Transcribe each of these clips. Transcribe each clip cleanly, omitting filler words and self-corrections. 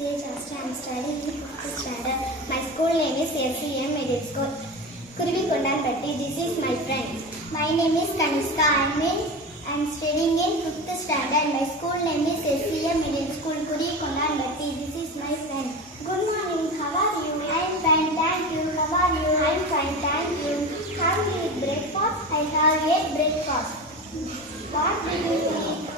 Shastra. I am studying in 5th standard. My school name is SCM Middle School. Kuruvikondanpatti. This is my friend. My name is Kanishka. I am studying in 5th standard. My school name is SCM Middle School. Kuruvikondanpatti. This is my friend. Good morning. How are you? I am fine. Thank you. How are you? I am fine. Thank you. Have you eaten breakfast? I have ate breakfast. What did you eat?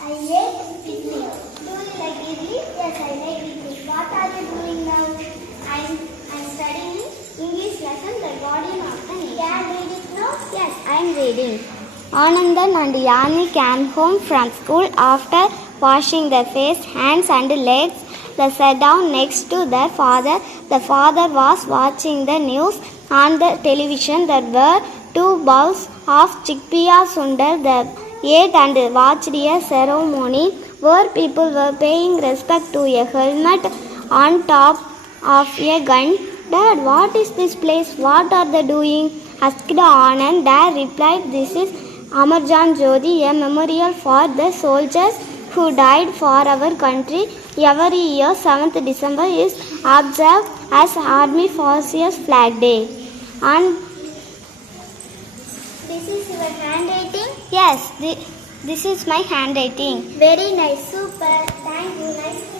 I ate idli. Do you like idli? Yes, I like idli. What are you doing now? I'm studying English lesson, The Guardian of the Nation. Can you read it now? Yes, I am reading. Anandan and Yani came home from school after washing their face, hands and legs. They sat down next to their father. The father was watching the news. On the television there were two bowls of chickpeas under the ate and watched a ceremony where people were paying respect to a helmet on top of a gun. Dad, what is this place? What are they doing? Asked Anand. Dad replied, this is Amarjan Jyoti, a memorial for the soldiers who died for our country. Every year, 7th December is observed as Army Forces Flag Day. And this is your handwriting? Yes, this is my handwriting. Very nice, super. Thank you. Nice.